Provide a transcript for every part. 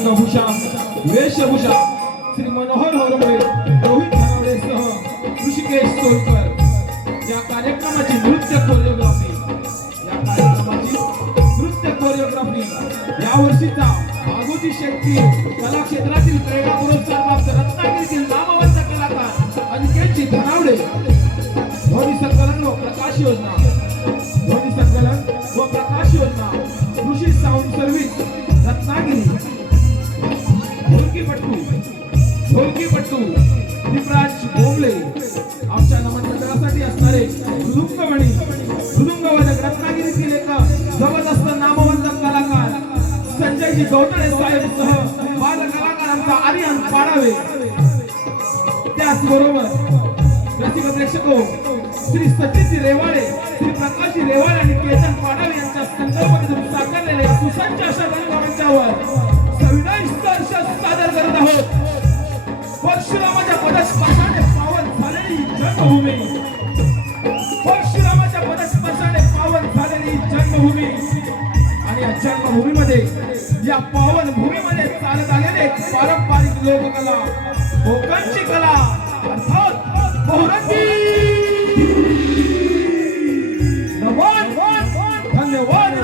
रंगभूषा वेशभूषा. श्री मनोहर होरबळे रोहित सह ऋषिकेश सोलकर या कार्यक्रमाची नृत्य कोरिओग्राफी या कार्यक्रमाची नृत्य कोरिओग्राफी या वर्षीचा भागवती शेट्टी कला क्षेत्रातील प्रेरणा पुरस्कार प्राप्त रत्नागिरीतील नामवंत कलाकार अनिकेतजी धनावडे. ध्वनी संकलन व प्रकाश योजना. ध्वनी संकलन व प्रकाश योजना. Krushi sound service Ratnagiri. ढोलकीपट्टू ढोलकीपट्टू दीपराज बोंबले आमच्या नमन असणारे मृदुंगमणी मृदुंगवादक रत्नागिरीतील एक जबरदस्त नामवंत कलाकार संजयजी गौतळे साहेब सह बाल कलाकार आमचा आर्यन पाडावे. त्याचबरोबर रसिक प्रेक्षको श्री सचिनजी रेवाळे श्री प्रकाशजी रेवाळे आणि केतन पाडावे यांच्या संकल्पनेतून साकारलेल्या सुसंच अशा रंगमंचावर आहोत परशुरामाच्या पदस्पर्शाने पावन झालेली जन्मभूमी. परशुरामाच्या पदस्पर्शाने पावन झालेली जन्मभूमी. आणि या जन्मभूमीमध्ये या पावन भूमीमध्ये चालत आलेले पारंपरिक लोककला कोकणची कला अर्थात बहुरंगी. नमन धन्यवाद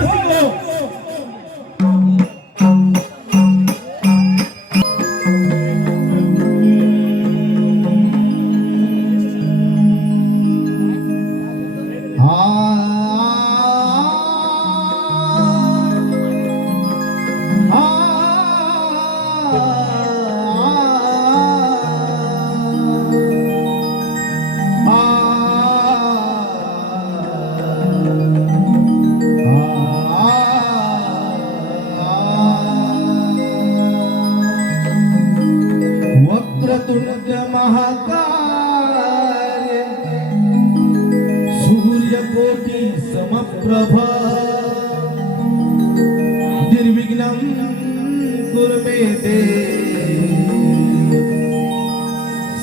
તે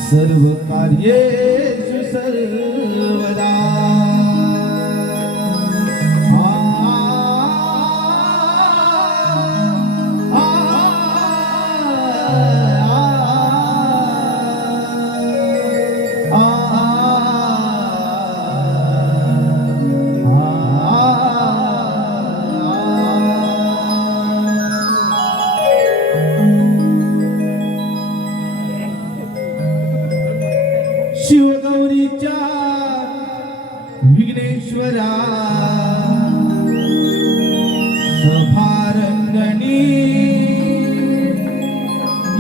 સર્વ કાર્યે સર્વદા Ah विघ्नेश्वरा। सभारंगणी।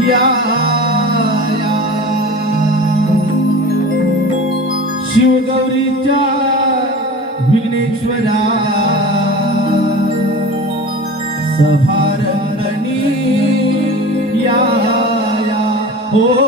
या या. शिवगौरीच्या विघ्नेश्वरा। सभारंगणी। या या। हो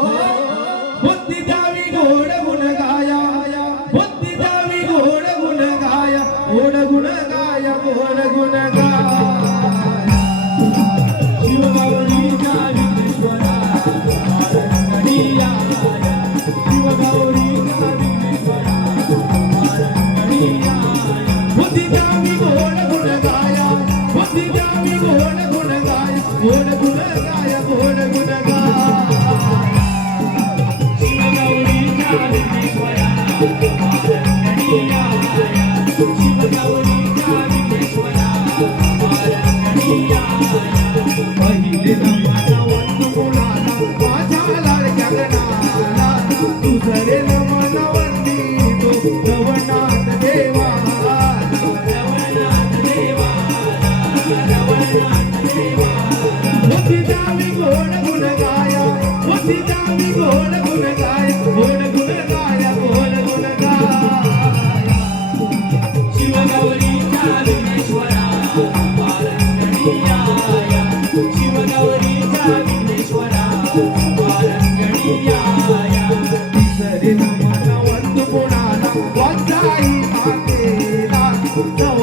या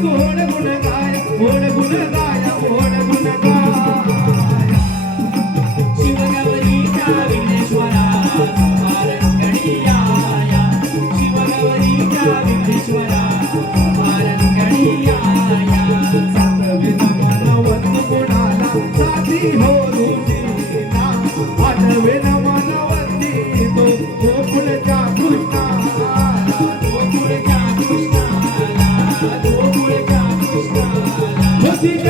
for her.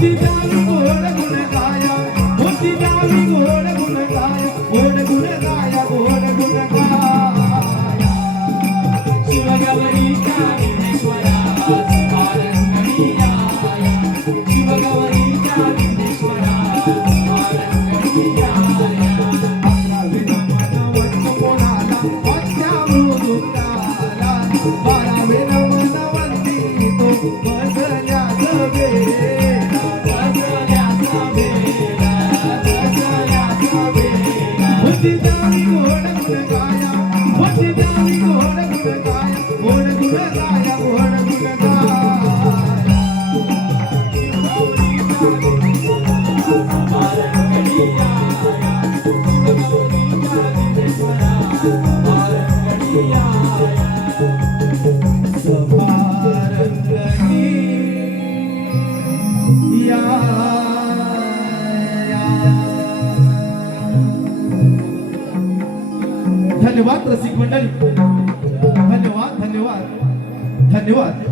Thank you. धन्यवाद रसिक मंडळी. धन्यवाद धन्यवाद धन्यवाद.